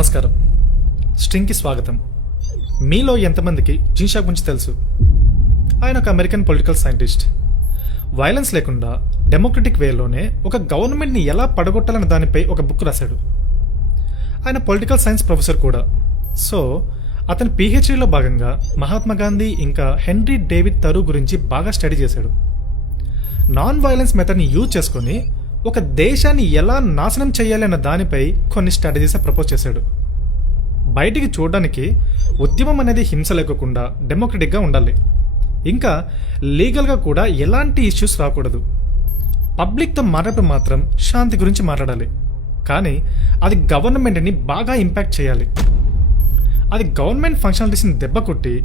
నమస్కారం. స్ట్రింగ్కి స్వాగతం. మీలో ఎంతమందికి జీన్ షాప్ గురించి తెలుసు? ఆయన ఒక అమెరికన్ పొలిటికల్ సైంటిస్ట్. వైలెన్స్ లేకుండా డెమోక్రటిక్ వేలోనే ఒక గవర్నమెంట్ని ఎలా పడగొట్టాలన్న దానిపై ఒక బుక్ రాశాడు. ఆయన పొలిటికల్ సైన్స్ ప్రొఫెసర్ కూడా. సో అతని పిహెచ్డీలో భాగంగా మహాత్మా గాంధీ ఇంకా హెన్రీ డేవిడ్ థరూ గురించి బాగా స్టడీ చేశాడు. నాన్ వైలెన్స్ మెథడ్ని యూజ్ చేసుకుని ఒక దేశాన్ని ఎలా నాశనం చేయాలి అన్న దానిపై కొన్ని స్ట్రాటజీస్ ప్రపోజ్ చేశాడు. బయటికి చూడడానికి ఉద్యమం అనేది హింస లేకుండా డెమోక్రటిక్గా ఉండాలి, ఇంకా లీగల్గా కూడా ఎలాంటి ఇష్యూస్ రాకూడదు. పబ్లిక్తో మాట్లాడటం మాత్రం శాంతి గురించి మాట్లాడాలి, కానీ అది గవర్నమెంట్ని బాగా ఇంపాక్ట్ చేయాలి. అది గవర్నమెంట్ ఫంక్షనాలిటీస్ని దెబ్బ కొట్టి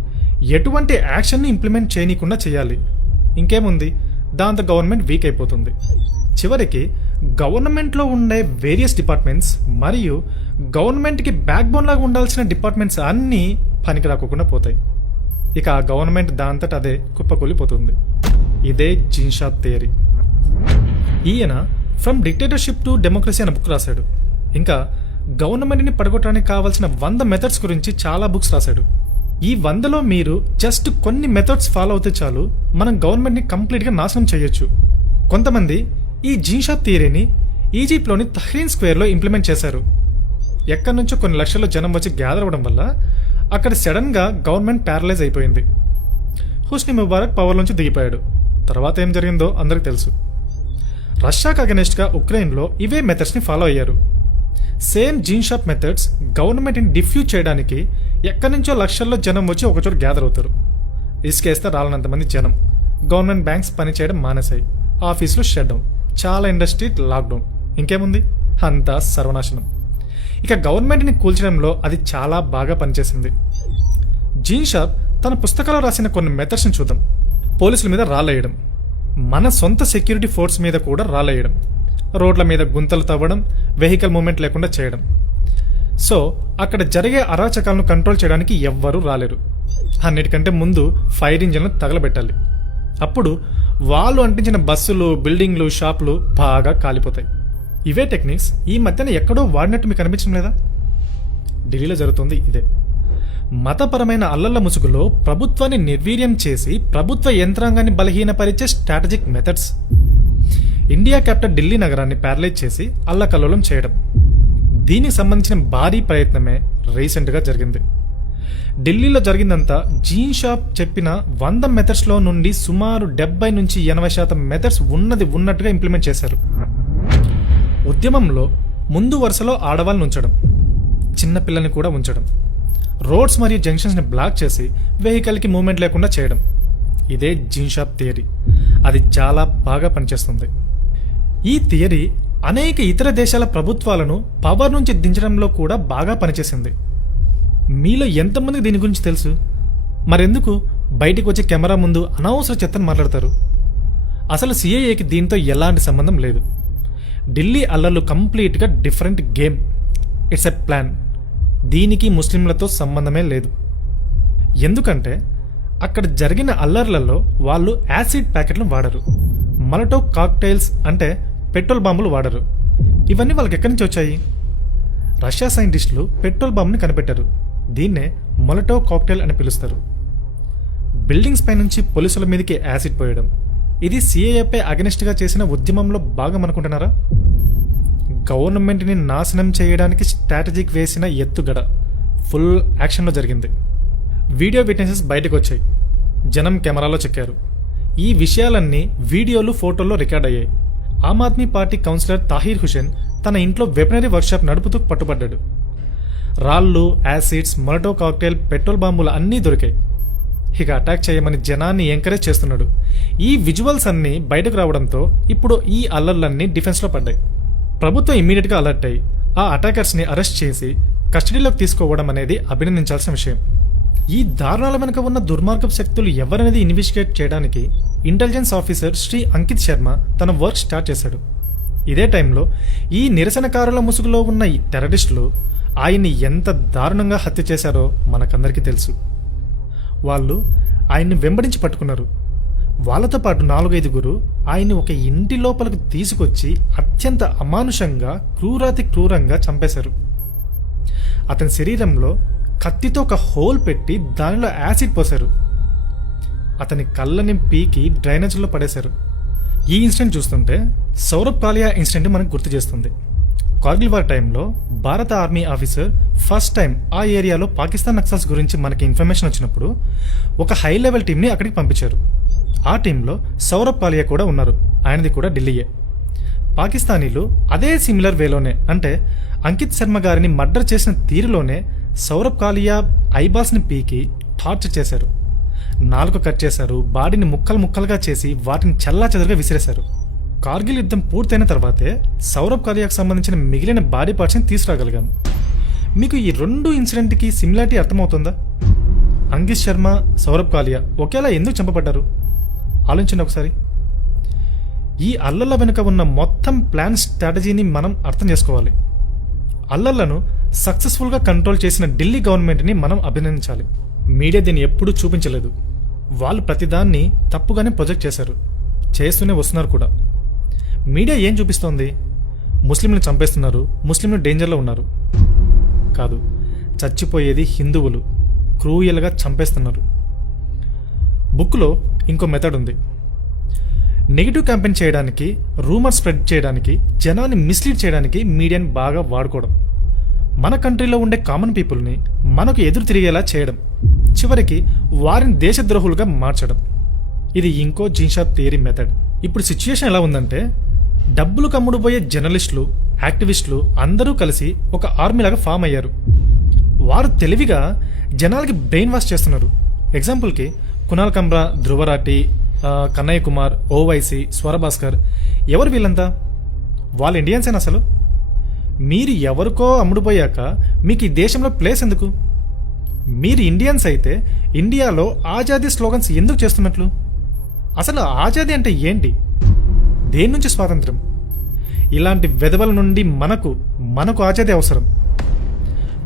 ఎటువంటి యాక్షన్ని ఇంప్లిమెంట్ చేయనీయకుండా చేయాలి. ఇంకేముంది, దాంతో గవర్నమెంట్ వీక్ అయిపోతుంది. చివరికి గవర్నమెంట్లో ఉండే వేరియస్ డిపార్ట్మెంట్స్ మరియు గవర్నమెంట్కి బ్యాక్ బోన్ లాగా ఉండాల్సిన డిపార్ట్మెంట్స్ అన్నీ పనికి రాకుండా పోతాయి. ఇక ఆ గవర్నమెంట్ దాంతట అదే కుప్పకూలిపోతుంది. ఇదే జీన్ షాప్ థియరీ. ఈయన ఫ్రమ్ డిక్టేటర్షిప్ టు డెమోక్రసీ అనే బుక్ రాశాడు. ఇంకా గవర్నమెంట్ని పడగొట్టడానికి కావాల్సిన 100 మెథడ్స్ గురించి చాలా బుక్స్ రాశాడు. ఈ 100లో మీరు జస్ట్ కొన్ని మెథడ్స్ ఫాలో అవుతే చాలు, మనం గవర్నమెంట్ని కంప్లీట్గా నాశనం చేయొచ్చు. కొంతమంది ఈ జీన్ షాప్ థియరీని ఈజిప్ట్లోని తహ్రీన్ స్క్వేర్లో ఇంప్లిమెంట్ చేశారు. ఎక్కడి నుంచో కొన్ని లక్షల జనం వచ్చి గ్యాదర్ అవ్వడం వల్ల అక్కడ సడన్గా గవర్నమెంట్ ప్యారలైజ్ అయిపోయింది. హుస్ని ముబారక్ పవర్ నుంచి దిగిపోయాడు. తర్వాత ఏం జరిగిందో అందరికి తెలుసు. రష్యాకు అగెనెస్ట్గా ఉక్రెయిన్లో ఇవే మెథడ్స్ని ఫాలో అయ్యారు. సేమ్ జీన్ షాప్ మెథడ్స్ గవర్నమెంట్ని డిఫ్యూజ్ చేయడానికి ఎక్కడి నుంచో లక్షల్లో జనం వచ్చి ఒకచోట గ్యాదర్ అవుతారు. ఇసుకేస్తే రాలనంతమంది జనం. గవర్నమెంట్ బ్యాంక్స్ పనిచేయడం మానేశాయి. ఆఫీసులు షట్ డౌన్. చాలా ఇండస్ట్రీ లాక్డౌన్. ఇంకేముంది, అంతా సర్వనాశనం. ఇక గవర్నమెంట్ని కూల్చడంలో అది చాలా బాగా పనిచేసింది. జీన్ షాప్ తన పుస్తకాల్లో రాసిన కొన్ని మెథడ్స్ని చూద్దాం. పోలీసుల మీద రాళ్ళేయడం, మన సొంత సెక్యూరిటీ ఫోర్స్ మీద కూడా రాళ్ళేయడం, రోడ్ల మీద గుంతలు తవ్వడం, వెహికల్ మూవ్మెంట్ లేకుండా చేయడం. సో అక్కడ జరిగే అరాచకాలను కంట్రోల్ చేయడానికి ఎవ్వరూ రాలేరు. అన్నిటికంటే ముందు ఫైర్ ఇంజిన్లను తగలబెట్టాలి. అప్పుడు వాళ్ళు అంటించిన బస్సులు, బిల్డింగ్లు, షాపులు బాగా కాలిపోతాయి. ఇవే టెక్నిక్స్ ఈ మధ్యన ఎక్కడో వాడినట్టు మీకు అనిపించడం లేదా? ఢిల్లీలో జరుగుతుంది ఇదే. మతపరమైన అల్లర్ల ముసుగులో ప్రభుత్వాన్ని నిర్వీర్యం చేసి ప్రభుత్వ యంత్రాంగాన్ని బలహీనపరిచే strategic methods. India capital Delhi నగరాన్ని ప్యారలైజ్ చేసి అల్లకల్లోలం చేయడం. దీనికి సంబంధించిన భారీ ప్రయత్నమే రీసెంట్గా జరిగింది. ఢిల్లీలో జరిగిందంతా జీన్ షాప్ చెప్పిన 100 మెథడ్స్లో నుండి సుమారు 70 నుంచి 80% మెథడ్స్ ఉన్నది ఉన్నట్టుగా ఇంప్లిమెంట్ చేశారు. ఉద్యమంలో ముందు వరుసలో ఆడవాళ్ళని ఉంచడం, చిన్నపిల్లల్ని కూడా ఉంచడం, రోడ్స్ మరియు జంక్షన్స్ని బ్లాక్ చేసి వెహికల్కి మూవ్మెంట్ లేకుండా చేయడం. ఇదే జీన్ షాప్ థియరీ. అది చాలా బాగా పనిచేస్తుంది. ఈ థియరీ అనేక ఇతర దేశాల ప్రభుత్వాలను పవర్ నుంచి దించడంలో కూడా బాగా పనిచేసింది. మీలో ఎంతమందికి దీని గురించి తెలుసు? మరెందుకు బయటికి వచ్చే కెమెరా ముందు అనవసర చెత్తను మాట్లాడతారు? అసలు సిఐఏకి దీంతో ఎలాంటి సంబంధం లేదు. ఢిల్లీ అల్లర్లు కంప్లీట్గా different game. It's a plan. దీనికి ముస్లింలతో సంబంధమే లేదు. ఎందుకంటే అక్కడ జరిగిన అల్లర్లలో వాళ్ళు యాసిడ్ ప్యాకెట్లను వాడరు, మలటో కాక్టైల్స్ అంటే పెట్రోల్ బాంబులు వాడరు. ఇవన్నీ వాళ్ళకి ఎక్కడి నుంచి వచ్చాయి? రష్యా సైంటిస్టులు పెట్రోల్ బాంబుని కనిపెట్టారు. దీన్నే మొలటో కాక్టైల్ అని పిలుస్తారు. బిల్డింగ్స్ పై నుంచి పోలీసుల మీదకి యాసిడ్ పోయడం, ఇది సిఏఏపై అగెనిస్ట్గా చేసిన ఉద్యమంలో భాగం అనుకుంటున్నారా? గవర్నమెంట్ని నాశనం చేయడానికి స్ట్రాటజిక్ వేసిన ఎత్తుగడ ఫుల్ యాక్షన్లో జరిగింది. వీడియో విట్నెసెస్ బయటకు వచ్చాయి. జనం కెమెరాలో చెక్కారు. ఈ విషయాలన్నీ వీడియోలు, ఫోటోల్లో రికార్డ్ అయ్యాయి. ఆమ్ ఆద్మీ పార్టీ కౌన్సిలర్ తాహిర్ హుసేన్ తన ఇంట్లో వెపనరీ వర్క్షాప్ నడుపుతూ పట్టుబడ్డాడు. రాళ్ళు, యాసిడ్స్, మొలటో కాక్టైల్, పెట్రోల్ బాంబులు అన్నీ దొరికాయి. ఇక అటాక్ చేయమని జనాన్ని ఎంకరేజ్ చేస్తున్నాడు. ఈ విజువల్స్ అన్నీ బయటకు రావడంతో ఇప్పుడు ఈ అల్లర్లన్నీ డిఫెన్స్లో పడ్డాయి. ప్రభుత్వం ఇమ్మీడియట్గా అలర్ట్ అయ్యి ఆ అటాకర్స్ని అరెస్ట్ చేసి కస్టడీలోకి తీసుకోవడం అనేది అభినందించాల్సిన విషయం. ఈ దారుణాల వెనుక ఉన్న దుర్మార్గపు శక్తులు ఎవరనేది ఇన్వెస్టిగేట్ చేయడానికి ఇంటెలిజెన్స్ ఆఫీసర్ శ్రీ అంకిత్ శర్మ తన వర్క్ స్టార్ట్ చేశాడు. ఇదే టైంలో ఈ నిరసనకారుల ముసుగులో ఉన్న ఈ టెర్రరిస్టులు ఆయన్ని ఎంత దారుణంగా హత్య చేశారో మనకందరికీ తెలుసు. వాళ్ళు ఆయన్ని వెంబడించి పట్టుకున్నారు. వాళ్ళతో పాటు 4-5 ఆయన్ని ఒక ఇంటి లోపలికి తీసుకొచ్చి అత్యంత అమానుషంగా క్రూరాతి క్రూరంగా చంపేశారు. అతని శరీరంలో కత్తితో ఒక హోల్ పెట్టి దానిలో యాసిడ్ పోశారు. అతని కళ్ళని పీకి డ్రైనేజ్లో పడేశారు. ఈ ఇన్సిడెంట్ చూస్తుంటే సౌరభ్ కాలియా ఇన్సిడెంట్ మనకు గుర్తు చేస్తుంది. కార్గిల్ వార్ టైంలో భారత ఆర్మీ ఆఫీసర్ ఫస్ట్ టైం ఆ ఏరియాలో పాకిస్తాన్ నక్సల్స్ గురించి మనకి ఇన్ఫర్మేషన్ వచ్చినప్పుడు ఒక హై లెవెల్ టీంని అక్కడికి పంపించారు. ఆ టీంలో సౌరభ్ కాలియా కూడా ఉన్నారు. ఆయనది కూడా ఢిల్లీయే. పాకిస్తానీలు అదే సిమిలర్ వేలోనే, అంటే అంకిత్ శర్మ గారిని మర్డర్ చేసిన తీరులోనే సౌరభ్ కాలియా ఐబాల్స్ని పీకి టార్చర్ చేశారు. నాలుక కట్ చేశారు, బాడీని ముక్కలు ముక్కలుగా చేసి వాటిని చెల్లాచెదరుగా విసిరేశారు. కార్గిల్ యుద్ధం పూర్తయిన తర్వాతే సౌరభ్ కాలియాకు సంబంధించిన మిగిలిన బాడీ పార్ట్స్ని తీసుకురాగలిగాము. మీకు ఈ రెండు ఇన్సిడెంట్కి సిమిలారిటీ అర్థమవుతుందా? అంకిత్ శర్మ, సౌరభ్ కాలియా ఒకేలా ఎందుకు చంపబడ్డారు? ఆలోచించండి ఒకసారి. ఈ అల్లర్ల వెనుక ఉన్న మొత్తం ప్లాన్ స్ట్రాటజీని మనం అర్థం చేసుకోవాలి. అల్లర్లను సక్సెస్ఫుల్గా కంట్రోల్ చేసిన ఢిల్లీ గవర్నమెంట్ని మనం అభినందించాలి. మీడియా దీన్ని ఎప్పుడూ చూపించలేదు. వాళ్ళు ప్రతిదాన్ని తప్పుగానే ప్రొజెక్ట్ చేశారు, చేస్తూనే వస్తున్నారు కూడా. మీడియా ఏం చూపిస్తోంది? ముస్లింలు చంపేస్తున్నారు, ముస్లింలు డేంజర్లో ఉన్నారు. కాదు, చచ్చిపోయేది హిందువులు, క్రూయల్గా చంపేస్తున్నారు. బుక్లో ఇంకో మెథడ్ ఉంది. నెగిటివ్ క్యాంపెయిన్ చేయడానికి, రూమర్ స్ప్రెడ్ చేయడానికి, జనాన్ని మిస్లీడ్ చేయడానికి మీడియాని బాగా వాడుకోవడం, మన కంట్రీలో ఉండే కామన్ పీపుల్ని మనకు ఎదురు తిరిగేలా చేయడం, చివరికి వారిని దేశద్రోహులుగా మార్చడం. ఇది ఇంకో జీన్షాప్ థియరీ మెథడ్. ఇప్పుడు సిచ్యుయేషన్ ఎలా ఉందంటే, డబ్బులు కమ్ముడుపోయే జర్నలిస్టులు, యాక్టివిస్టులు అందరూ కలిసి ఒక ఆర్మీలాగా ఫామ్ అయ్యారు. వారు తెలివిగా జనాలకి బ్రెయిన్ వాష్ చేస్తున్నారు. ఎగ్జాంపుల్కి కునాల్ కమ్రా, ధ్రువరాటి, కన్నయ్య కుమార్, ఓవైసీ, స్వరభాస్కర్. ఎవరు వీళ్ళంతా? వాళ్ళు ఇండియన్సేనా అసలు? మీరు ఎవరికో అమ్ముడుపోయాక మీకు ఈ దేశంలో ప్లేస్ ఎందుకు? మీరు ఇండియన్స్ అయితే ఇండియాలో ఆజాదీ స్లోగన్స్ ఎందుకు చేస్తున్నట్లు? అసలు ఆజాదీ అంటే ఏంటి? దేని నుంచి స్వాతంత్రం? ఇలాంటి వెధవల నుండి మనకు ఆజాదీ అవసరం.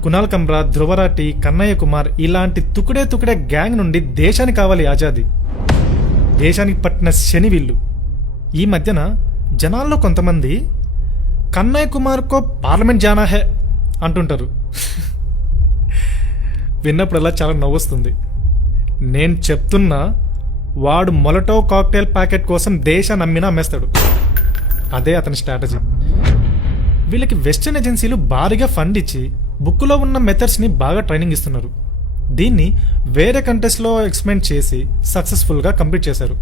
కునాల్ కమ్రా, ధ్రువరాటి, కన్నయ్య కుమార్ ఇలాంటి తుకుడే గ్యాంగ్ నుండి దేశానికి కావాలి ఆజాదీ. దేశానికి పట్టిన శని వీళ్ళు. ఈ మధ్యన జనాల్లో కొంతమంది కన్నయ్య కుమార్కో పార్లమెంట్ జానా హే అంటుంటారు. విన్నప్పుడల్లా చాలా నవ్వొస్తుంది. నేను చెప్తున్నా, వాడు మొలటో కాక్టైల్ ప్యాకెట్ కోసం దేశాన్ని అమ్మేస్తాడు. అదే అతని స్ట్రాటజీ. వీళ్ళకి వెస్టర్న్ ఏజెన్సీలు భారీగా ఫండ్ ఇచ్చి బుక్లో ఉన్న మెథడ్స్ని బాగా ట్రైనింగ్ ఇస్తున్నారు. దీన్ని వేరే కంట్రీస్లో ఎక్స్పెరిమెంట్ చేసి సక్సెస్ఫుల్గా కంప్లీట్ చేశారు.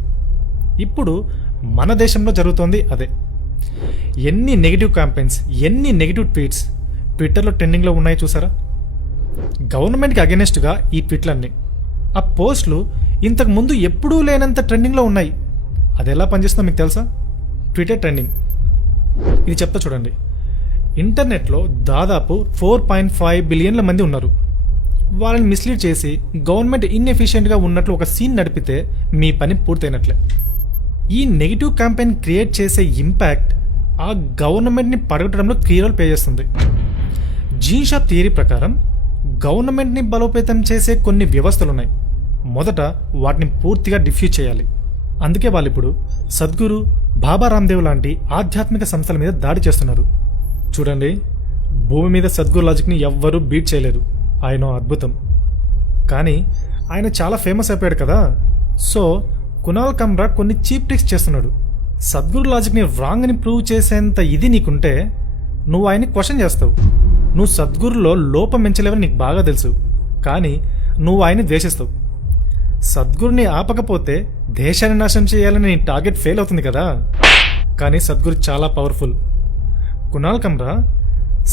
ఇప్పుడు మన దేశంలో జరుగుతోంది అదే. ఎన్ని నెగిటివ్ క్యాంపెయిన్స్, ఎన్ని నెగిటివ్ ట్వీట్స్ ట్విట్టర్లో ట్రెండింగ్లో ఉన్నాయి చూసారా? గవర్నమెంట్కి అగెనెస్ట్గా ఈ ట్వీట్లన్నీ, ఆ పోస్టులు ఇంతకు ముందు ఎప్పుడూ లేనంత ట్రెండింగ్లో ఉన్నాయి. అది ఎలా పనిచేస్తుందో మీకు తెలుసా? Twitter trending. ఇది చెప్తా చూడండి. ఇంటర్నెట్లో దాదాపు 4.5 బిలియన్ల మంది ఉన్నారు. వాళ్ళని మిస్లీడ్ చేసి గవర్నమెంట్ ఇన్ఎఫిషియెంట్గా ఉన్నట్లు ఒక సీన్ నడిపితే మీ పని పూర్తయినట్లే. ఈ నెగిటివ్ క్యాంపెయిన్ క్రియేట్ చేసే ఇంపాక్ట్ ఆ గవర్నమెంట్ని పడగొట్టడంలో కీ రోల్ ప్లే చేస్తుంది. జీన్షాప్ థియరీ ప్రకారం గవర్నమెంట్ని బలోపేతం చేసే కొన్ని వ్యవస్థలు ఉన్నాయి. మొదట వాటిని పూర్తిగా డిఫ్యూజ్ చేయాలి. అందుకే వాళ్ళు ఇప్పుడు సద్గురు, బాబా రామ్దేవ్ లాంటి ఆధ్యాత్మిక సంస్థల మీద దాడి చేస్తున్నారు. చూడండి, భూమి మీద సద్గురు లాజిక్ని ఎవ్వరూ బీట్ చేయలేరు. ఆయన అద్భుతం. కానీ ఆయన చాలా ఫేమస్ అయిపోయాడు కదా. సో కునాల్ కమ్రా కొన్ని చీప్ ట్రిక్స్ చేస్తున్నాడు. సద్గురు లాజిక్ని రాంగ్ అని ప్రూవ్ చేసేంత ఇది నీకుంటే నువ్వు ఆయన్ని క్వశ్చన్ చేస్తావు. నువ్వు సద్గురులో లోపం పెంచలేవని నీకు బాగా తెలుసు, కానీ నువ్వు ఆయన్ని ద్వేషిస్తావు. సద్గురుని ఆపకపోతే దేశాన్ని నాశనం చేయాలని నీ టార్గెట్ ఫెయిల్ అవుతుంది కదా. కానీ సద్గురు చాలా పవర్ఫుల్. కునాల్ కమ్రా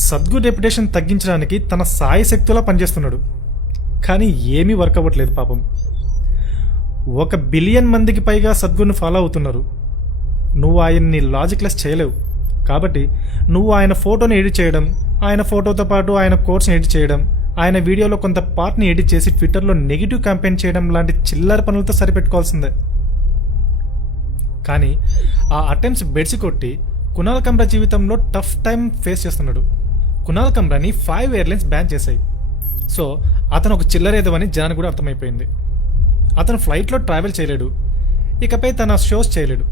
సద్గురు రెప్యుటేషన్ తగ్గించడానికి తన సాయి శక్తులా పనిచేస్తున్నాడు. కానీ ఏమీ వర్క్ అవ్వట్లేదు పాపం. 1 బిలియన్ మందికి పైగా సద్గురుని ఫాలో అవుతున్నారు. నువ్వు ఆయన్ని లాజిక్లెస్ చేయలేవు. కాబట్టి నువ్వు ఆయన ఫోటోని ఎడిట్ చేయడం, ఆయన ఫోటోతో పాటు ఆయన కోర్స్ని ఎడిట్ చేయడం, ఆయన వీడియోలో కొంత పార్ట్ని ఎడిట్ చేసి ట్విట్టర్లో నెగిటివ్ క్యాంపెయిన్ చేయడం లాంటి చిల్లర పనులతో సరిపెట్టుకోవాల్సిందే. కానీ ఆ అటెంప్ట్స్ బెడ్సి కొట్టి కునాల్ కమ్రా జీవితంలో టఫ్ టైం ఫేస్ చేస్తున్నాడు. కునాల్ కమ్రాని 5 ఎయిర్లైన్స్ బ్యాన్ చేశాయి. సో అతను ఒక చిల్లరేదవని జనానికి కూడా అర్థమైపోయింది. అతను ఫ్లైట్లో ట్రావెల్ చేయలేడు, ఇకపై తన షోస్ చేయలేడు.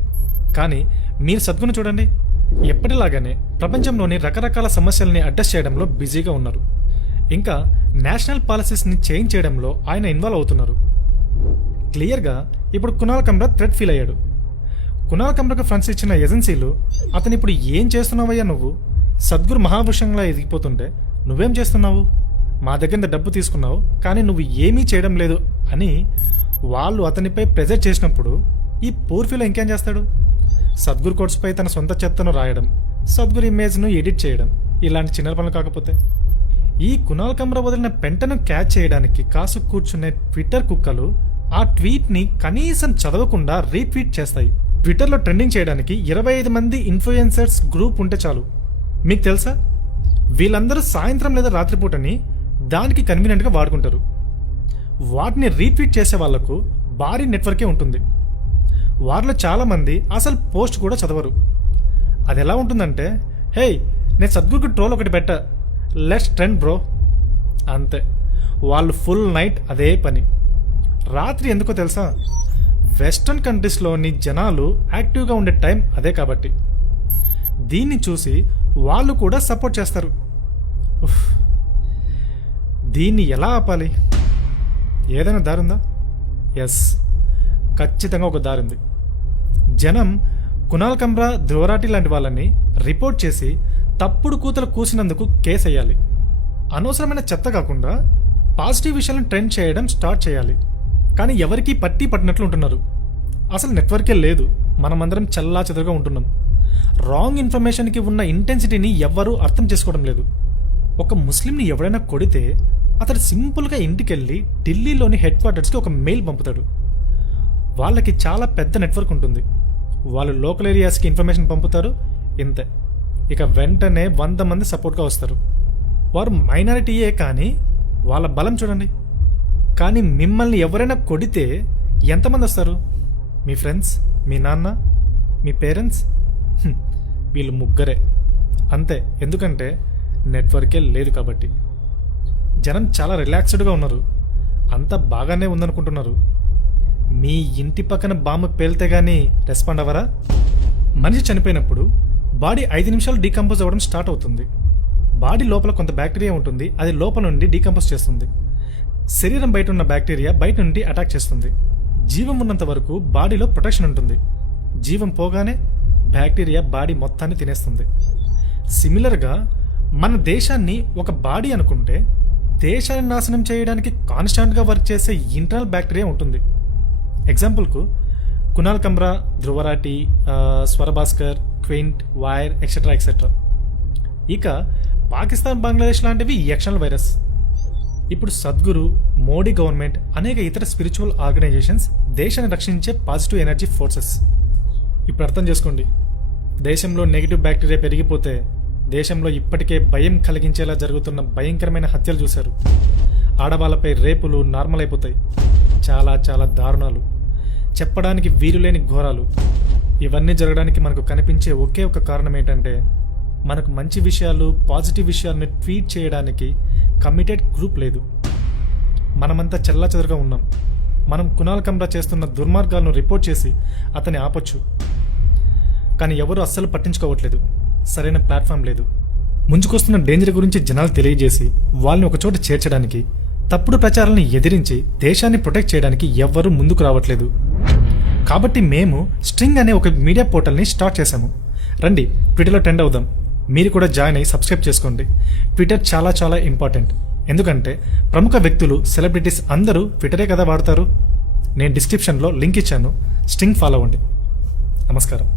కానీ మీరు సద్గురుని చూడండి, ఎప్పటిలాగానే ప్రపంచంలోని రకరకాల సమస్యల్ని అడ్రస్ చేయడంలో బిజీగా ఉన్నారు. ఇంకా నేషనల్ పాలసీస్ని చేంజ్ చేయడంలో ఆయన ఇన్వాల్వ్ అవుతున్నారు. క్లియర్గా ఇప్పుడు కునాల్ కమ్రా థ్రెట్ ఫీల్ అయ్యాడు. కునాల్ కమ్రాకు ఫ్రెండ్స్ ఇచ్చిన ఏజెన్సీలు అతను ఇప్పుడు ఏం చేస్తున్నావయ్యా నువ్వు, సద్గురు మహావృషంలా ఎదిగిపోతుంటే నువ్వేం చేస్తున్నావు, మా దగ్గర డబ్బు తీసుకున్నావు కానీ నువ్వు ఏమీ చేయడం లేదు అని వాళ్ళు అతనిపై ప్రెజర్ చేసినప్పుడు ఈ పూర్ఫీలో ఇంకేం చేస్తాడు? సద్గురు కోట్స్పై తన సొంత చెత్తను రాయడం, సద్గురు ఇమేజ్ను ఎడిట్ చేయడం, ఇలాంటి చిన్న పనులు కాకపోతే ఈ కునాల్ కమ్రా వదిలిన పెంటను క్యాచ్ చేయడానికి కాసు కూర్చునే ట్విట్టర్ కుక్కలు ఆ ట్వీట్ని కనీసం చదవకుండా రీట్వీట్ చేస్తాయి. ట్విట్టర్లో ట్రెండింగ్ చేయడానికి 25 మంది ఇన్ఫ్లుయెన్సర్స్ గ్రూప్ ఉంటే చాలు. మీకు తెలుసా, వీళ్ళందరూ సాయంత్రం లేదా రాత్రిపూటని దానికి కన్వీనియంట్గా వాడుకుంటారు. వాటిని రీట్వీట్ చేసే వాళ్లకు భారీ నెట్వర్కే ఉంటుంది. వారిలో చాలామంది అసలు పోస్ట్ కూడా చదవరు. అది ఎలా ఉంటుందంటే, హే నేను సద్గురుకు ట్రోల్ ఒకటి పెట్టా, లెట్స్ ట్రెండ్ బ్రో, అంతే. వాళ్ళు ఫుల్ నైట్ అదే పని. రాత్రి ఎందుకో తెలుసా, వెస్ట్రన్ కంట్రీస్లోని జనాలు యాక్టివ్గా ఉండే టైం అదే కాబట్టి దీన్ని చూసి వాళ్ళు కూడా సపోర్ట్ చేస్తారు. దీన్ని ఎలా ఆపాలి? ఏదైనా దారుందా? ఎస్, ఖచ్చితంగా ఒక దారుంది. జనం కునాల్ కమ్రా, ధ్రువరాటి లాంటి వాళ్ళని రిపోర్ట్ చేసి తప్పుడు కూతలు కూసినందుకు కేసు వేయాలి. అనవసరమైన చెత్త కాకుండా పాజిటివ్ విషయాలను ట్రెండ్ చేయడం స్టార్ట్ చేయాలి. కానీ ఎవరికీ పట్టి పట్టినట్లు ఉంటున్నారు. అసలు నెట్వర్కే లేదు, మనమందరం చల్లా చెదరుగా ఉంటున్నాం. రాంగ్ ఇన్ఫర్మేషన్కి ఉన్న ఇంటెన్సిటీని ఎవ్వరూ అర్థం చేసుకోవడం లేదు. ఒక ముస్లింని ఎవరైనా కొడితే అతడు సింపుల్గా ఇంటికెళ్ళి ఢిల్లీలోని హెడ్ క్వార్టర్స్కి ఒక మెయిల్ పంపుతాడు. వాళ్ళకి చాలా పెద్ద నెట్వర్క్ ఉంటుంది. వాళ్ళు లోకల్ ఏరియాస్కి ఇన్ఫర్మేషన్ పంపుతారు, ఇంతే. ఇక వెంటనే 100 మంది సపోర్ట్గా వస్తారు. వారు మైనారిటీయే కానీ వాళ్ళ బలం చూడండి. కానీ మిమ్మల్ని ఎవరైనా కొడితే ఎంతమంది వస్తారు? మీ ఫ్రెండ్స్, మీ నాన్న, మీ పేరెంట్స్, వీళ్ళు ముగ్గురే, అంతే. ఎందుకంటే నెట్వర్కే లేదు కాబట్టి. జనం చాలా రిలాక్స్డ్గా ఉన్నారు, అంతా బాగానే ఉందనుకుంటున్నారు. మీ ఇంటి పక్కన బాంబు పేలితే గానీ రెస్పాండ్ అవ్వరా? మనిషి చనిపోయినప్పుడు బాడీ 5 నిమిషాలు డీకంపోజ్ అవ్వడం స్టార్ట్ అవుతుంది. బాడీ లోపల కొంత బ్యాక్టీరియా ఉంటుంది, అది లోపల నుండి డీకంపోజ్ చేస్తుంది. శరీరం బయట ఉన్న బ్యాక్టీరియా బయట నుండి అటాక్ చేస్తుంది. జీవం ఉన్నంత వరకు బాడీలో ప్రొటెక్షన్ ఉంటుంది. జీవం పోగానే బ్యాక్టీరియా బాడీ మొత్తాన్ని తినేస్తుంది. సిమిలర్గా మన దేశాన్ని ఒక బాడీ అనుకుంటే దేశాన్ని నాశనం చేయడానికి కాన్స్టాంట్గా వర్క్ చేసే ఇంటర్నల్ బ్యాక్టీరియా ఉంటుంది. ఎగ్జాంపుల్కు Kunal Kamra, ధ్రువరాటి, Swara Bhaskar, quint, wire, etcetera etcetera. ఇక పాకిస్తాన్, బంగ్లాదేశ్ లాంటివి ఎక్స్టర్నల్ వైరస్. ఇప్పుడు సద్గురు, మోడీ గవర్నమెంట్, అనేక ఇతర స్పిరిచువల్ ఆర్గనైజేషన్స్ దేశాన్ని రక్షించే పాజిటివ్ ఎనర్జీ ఫోర్సెస్. ఇప్పుడు అర్థం చేసుకోండి, దేశంలో నెగిటివ్ బ్యాక్టీరియా పెరిగిపోతే దేశంలో ఇప్పటికే భయం కలిగించేలా జరుగుతున్న భయంకరమైన హత్యలు చూశారు. ఆడవాళ్ళపై రేపులు నార్మల్ అయిపోతాయి. చాలా చాలా దారుణాలు, చెప్పడానికి వీలులేని ఘోరాలు. ఇవన్నీ జరగడానికి మనకు కనిపించే ఒకే ఒక కారణం ఏంటంటే, మనకు మంచి విషయాలు, పాజిటివ్ విషయాలను ట్వీట్ చేయడానికి కమిటెడ్ గ్రూప్ లేదు. మనమంతా చెల్లాచెదరుగా ఉన్నాం. మనం కునాల్ కమ్రా చేస్తున్న దుర్మార్గాలను రిపోర్ట్ చేసి అతన్ని ఆపొచ్చు, కానీ ఎవరు అస్సలు పట్టించుకోవట్లేదు. సరైన ప్లాట్ఫామ్ లేదు. ముంచుకొస్తున్న డేంజర్ గురించి జనాలు తెలియజేసి వాళ్ళని ఒకచోట చేర్చడానికి, తప్పుడు ప్రచారాలను ఎదిరించి దేశాన్ని ప్రొటెక్ట్ చేయడానికి ఎవ్వరూ ముందుకు రావట్లేదు. కాబట్టి మేము స్ట్రింగ్ అనే ఒక మీడియా పోర్టల్ని స్టార్ట్ చేశాము. రండి, ట్విట్టర్లో ట్రెండ్ అవుదాం. మీరు కూడా జాయిన్ అయ్యి సబ్స్క్రైబ్ చేసుకోండి. ట్విట్టర్ చాలా చాలా ఇంపార్టెంట్. ఎందుకంటే ప్రముఖ వ్యక్తులు, సెలబ్రిటీస్ అందరూ ట్విట్టరే కదా వాడతారు. నేను డిస్క్రిప్షన్లో లింక్ ఇచ్చాను, స్ట్రింగ్ ఫాలో అవ్వండి. నమస్కారం.